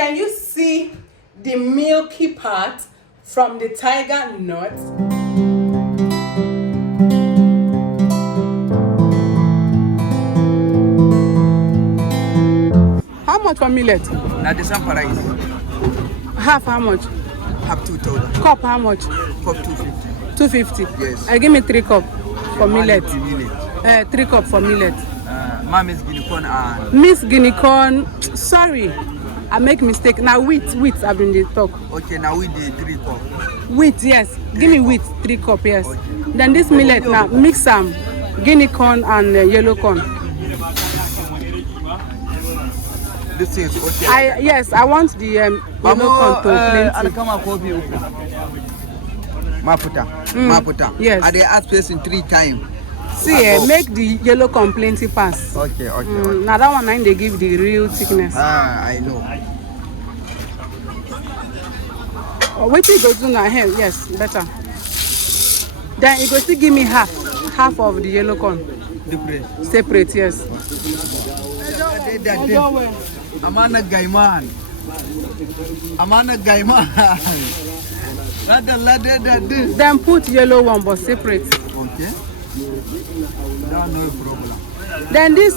Can you see the milky part from the tiger nut? How much for millet? Now the same price. Half how much? Have 2,000. Cup how much? Cup 250. 250. Yes. Give me 3 cup for millet. 3 cup for millet. Miss Guinea corn and Miss Guinea corn. Sorry, I make mistake. Now wheat I've been the talk. okay, now we did 3 cup. Wheat, yes. Give me wheat, 3 cup, yes. Okay. Then this millet now, mix some Guinea corn and yellow corn. This is okay. Yes, I want the yellow corn to plenty. Akamu Or Ogi. Maputa. Yes. And they ask person 3 times. See, make the yellow corn plenty pass. Okay. Now that one they give the real thickness. I know. Wait till you go to now here, yes, better. Then you go still give me half of the yellow corn. Different. Separate, yes. Amana Gaiman. Then put yellow one but separate. Okay. No problem. Then this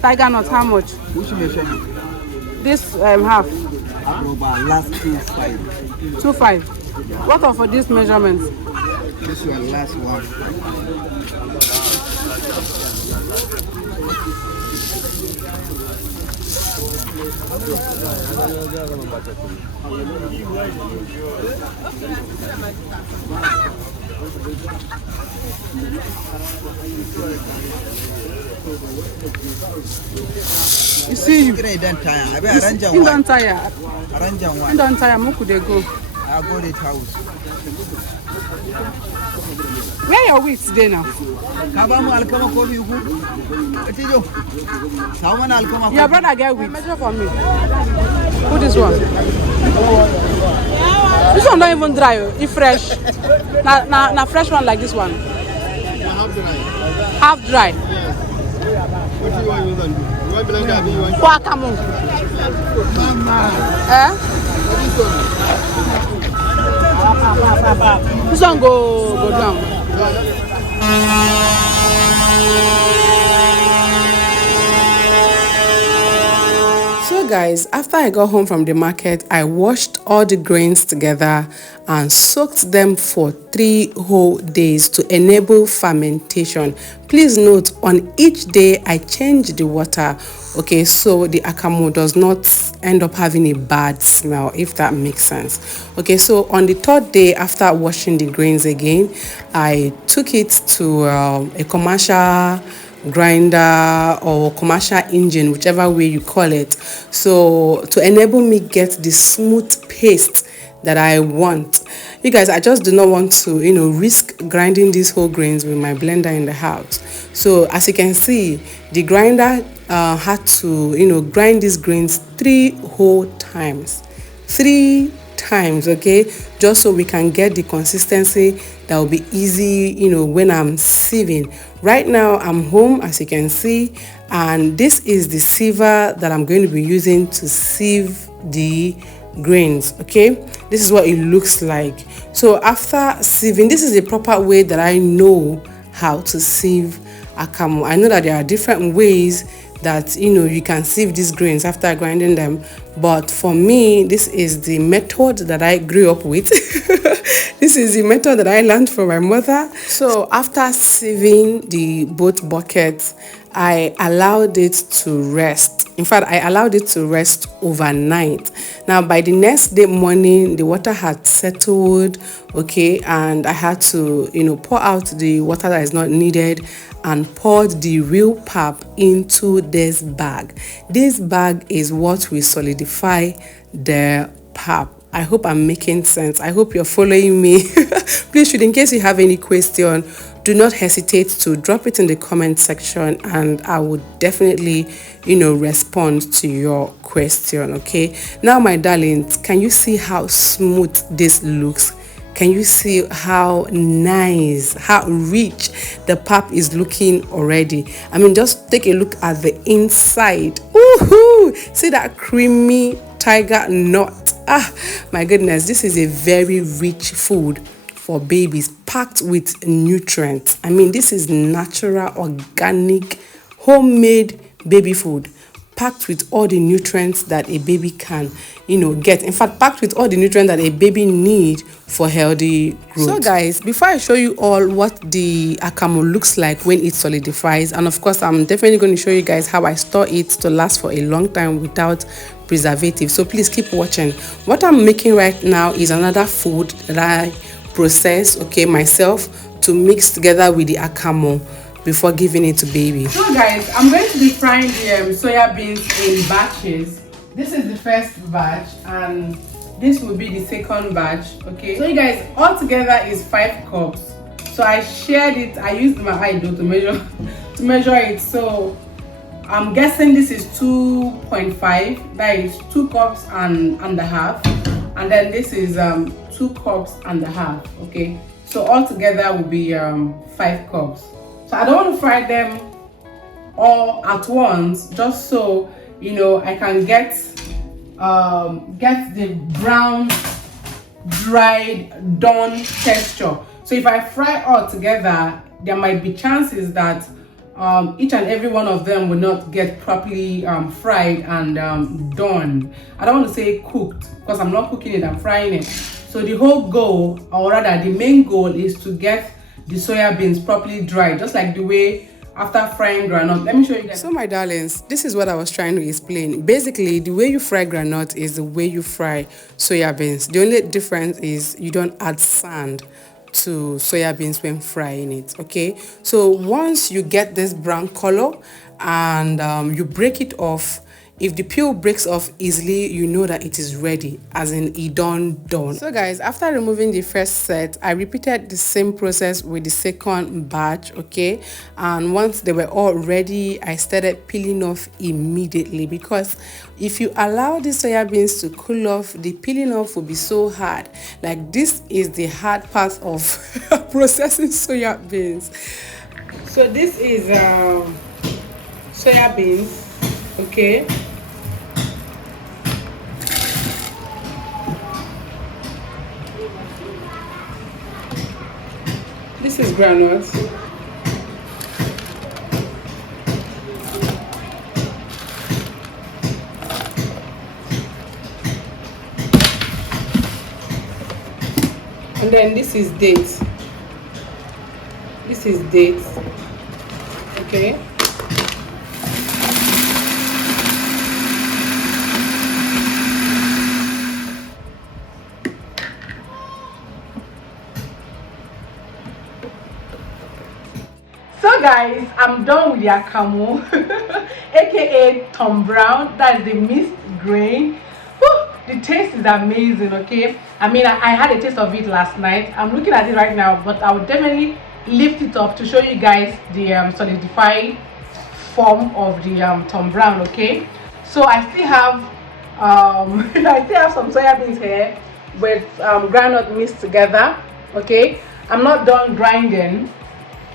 tiger nut, how much? Which measure? This half. Last 2.5. 2.5. What are for this measurement? This one, last one. You see, you don't tire. don't tire. You don't tire. Where could they go? I go to the house. Where your wheat today now? Your brother get wheat. Measure for me. Put this one. This one don't even dry. It's fresh. Now fresh one like this one. Half dry. What do you want to do? You want blender? You want Akamu. This one go down. So guys, after I got home from the market, I washed all the grains together and soaked them for 3 whole days to enable fermentation. Please note, on each day I change the water, okay, so the akamu does not end up having a bad smell, if that makes sense. Okay, so on the 3rd day after washing the grains again, I took it to a commercial grinder or commercial engine, whichever way you call it, so to enable me get the smooth paste that I want. You guys, I just do not want to risk grinding these whole grains with my blender in the house. So as you can see, the grinder had to grind these grains 3 whole times. 3 times, okay, just so we can get the consistency that will be easy when I'm sieving. Right now I'm home, as you can see, and this is the siever that I'm going to be using to sieve the grains. Okay, this is what it looks like. So after sieving, this is the proper way that I know how to sieve akamu. I know that there are different ways that you can sieve these grains after grinding them, but for me this is the method that I grew up with. This is the method that I learned from my mother. So after sieving the both buckets, I allowed it to rest. In fact, I allowed it to rest overnight. Now by the next day morning, the water had settled, okay, and I had to pour out the water that is not needed and poured the real pap into this bag. This bag is what will solidify the pap. I hope I'm making sense. I hope you're following me. Please, in case you have any question, do not hesitate to drop it in the comment section and I would definitely respond to your question. Okay, now my darlings, can you see how smooth this looks? Can you see how nice, how rich the pap is looking already? I mean, just take a look at the inside. Woohoo! See that creamy tiger nut. My goodness, this is a very rich food for babies, packed with nutrients. I mean, this is natural, organic, homemade baby food, packed with all the nutrients that a baby can, get. In fact, packed with all the nutrients that a baby need for healthy growth. So guys, before I show you all what the akamu looks like when it solidifies, and of course I'm definitely going to show you guys how I store it to last for a long time without preservative, so please keep watching. What I'm making right now is another food that I process, okay, myself, to mix together with the akamu before giving it to baby. So guys, I'm going to be frying the soya beans in batches. This is the first batch and this will be the second batch, okay? So you guys, all together is 5 cups. So I shared it, I used my eye to measure it. So I'm guessing this is 2.5, that is 2 cups and a half. And then this is 2 cups and a half, okay? So all together will be 5 cups. So I don't want to fry them all at once, just so I can get the brown, dried, done texture. So if I fry all together, there might be chances that each and every one of them will not get properly fried and done. I don't want to say cooked because I'm not cooking it, I'm frying it. So the whole goal, or rather the main goal, is to get the soya beans properly dried, just like the way after frying groundnut. Let me show you guys. So my darlings, this is what I was trying to explain. Basically, the way you fry groundnut is the way you fry soya beans. The only difference is you don't add sand to soya beans when frying it, okay? So once you get this brown color and you break it off, if the peel breaks off easily, you know that it is ready, as in it done. So guys, after removing the first set, I repeated the same process with the second batch, okay? And once they were all ready, I started peeling off immediately, because if you allow the soya beans to cool off, the peeling off will be so hard. Like, this is the hard part of processing soya beans. So this is soya beans, okay? This is groundnuts. And then this is dates. This is dates. Okay. So guys, I'm done with the akamu, aka tombrown. That's the mixed grain. Whew, the taste is amazing, okay? I mean, I had a taste of it last night. I'm looking at it right now, but I would definitely lift it up to show you guys the solidified form of the tombrown, okay? So I still have I still have some soya beans here with groundnut mixed together, okay? I'm not done grinding.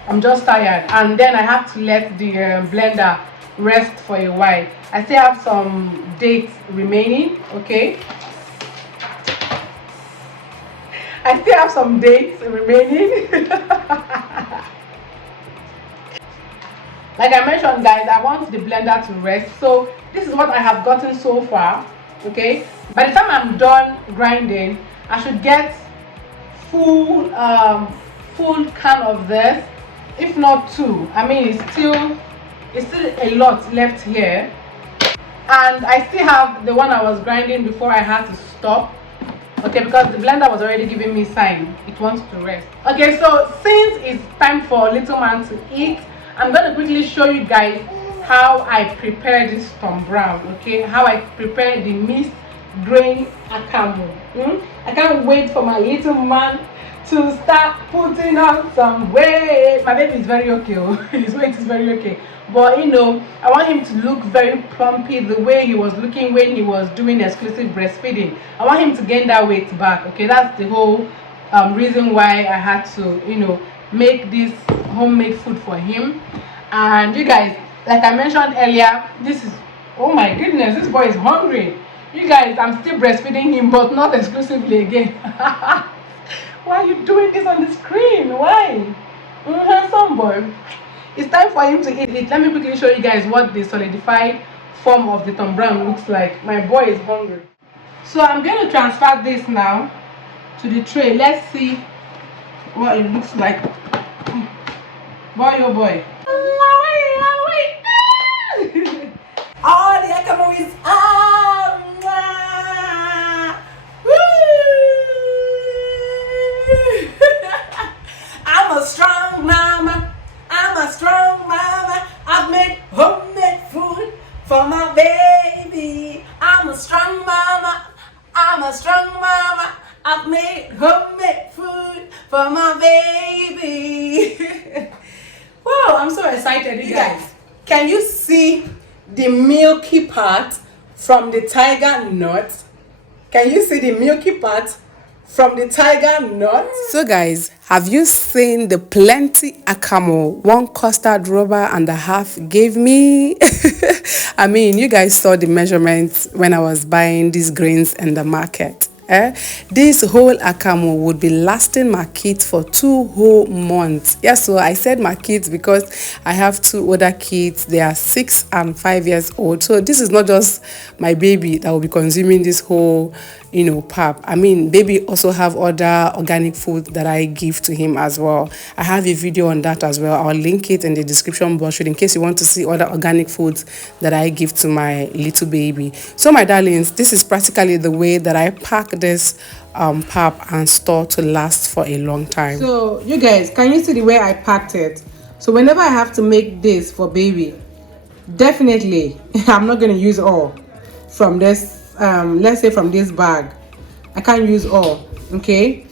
I'm just tired, and then I have to let the blender rest for a while. I still have some dates remaining, okay? I still have some dates remaining. Like I mentioned, guys, I want the blender to rest. So this is what I have gotten so far, okay? By the time I'm done grinding, I should get full can of this, if not 2. I mean, it's still a lot left here, and I still have the one I was grinding before I had to stop, okay, because the blender was already giving me sign it wants to rest. Okay, so since it's time for little man to eat, I'm going to quickly show you guys how I prepare this tombrown, okay? How I prepare the mixed grain akamu. I can't wait for my little man to start putting on some weight. My baby is very okay. His weight is very okay. But I want him to look very plumpy the way he was looking when he was doing exclusive breastfeeding. I want him to gain that weight back. Okay, that's the whole reason why I had to, make this homemade food for him. And you guys, like I mentioned earlier, this is, oh my goodness, this boy is hungry. You guys, I'm still breastfeeding him, but not exclusively again. Why are you doing this on the screen? Why? Handsome boy. It's time for him to eat it. Let me quickly show you guys what the solidified form of the tombrown looks like. My boy is hungry. So I'm going to transfer this now to the tray. Let's see what it looks like. Boy, oh boy. All the Akamu is I'm a strong mama. I'm a strong mama. I've made homemade food for my baby. I'm a strong mama. I'm a strong mama. I've made homemade food for my baby. Wow, I'm so excited, you guys. Can you see the milky part from the tiger nut? Can you see the milky part from the tiger nut? So guys, have you seen the plenty Akamu 1 custard rubber and a half gave me? I mean, you guys saw the measurements when I was buying these grains in the market. This whole Akamu would be lasting my kids for 2 whole months. Yeah, so I said my kids because I have 2 older kids. They are 6 and 5 years old. So this is not just my baby that will be consuming this whole, PAP. I mean, baby also have other organic food that I give to him as well. I have a video on that as well. I'll link it in the description box in case you want to see other organic foods that I give to my little baby. So my darlings, this is practically the way that I pack this pap and store to last for a long time. So you guys, can you see the way I packed it? So whenever I have to make this for baby, definitely I'm not going to use all from this let's say from this bag. I can't use all, okay?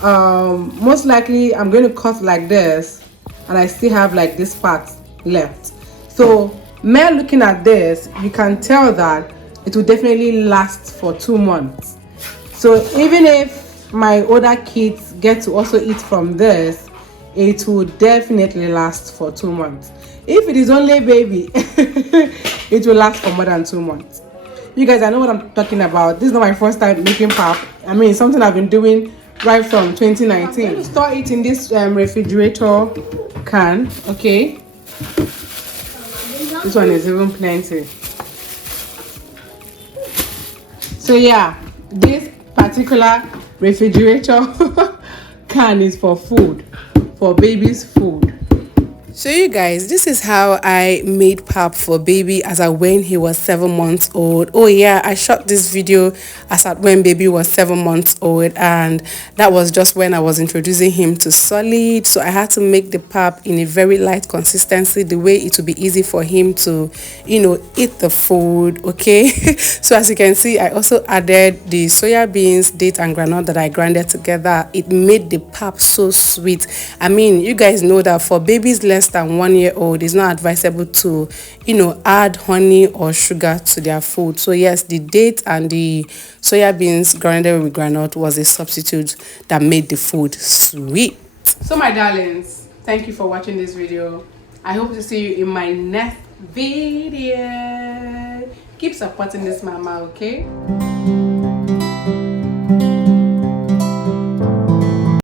Most likely I'm going to cut like this, and I still have like this part left. So mere looking at this, you can tell that it will definitely last for 2 months. So even if my older kids get to also eat from this, it will definitely last for 2 months. If it is only baby, it will last for more than 2 months. You guys, I know what I'm talking about. This is not my first time making pap. I mean, something I've been doing right from 2019. I'm going to store it in this refrigerator can, okay? This one is even plenty. So yeah, this particular refrigerator can is for food, for baby's food. So you guys, this is how I made pap for baby as at when he was 7 months old. Oh yeah, I shot this video as at when baby was 7 months old, and that was just when I was introducing him to solid. So I had to make the pap in a very light consistency, the way it would be easy for him to, eat the food, okay? So as you can see, I also added the soya beans, date and groundnut that I grinded together. It made the pap so sweet. I mean, you guys know that for babies less than 1 year old, it's not advisable to add honey or sugar to their food. So yes, the date and the soya beans grinded with groundnut was a substitute that made the food sweet. So my darlings, thank you for watching this video. I hope to see you in my next video. Keep supporting this mama, okay?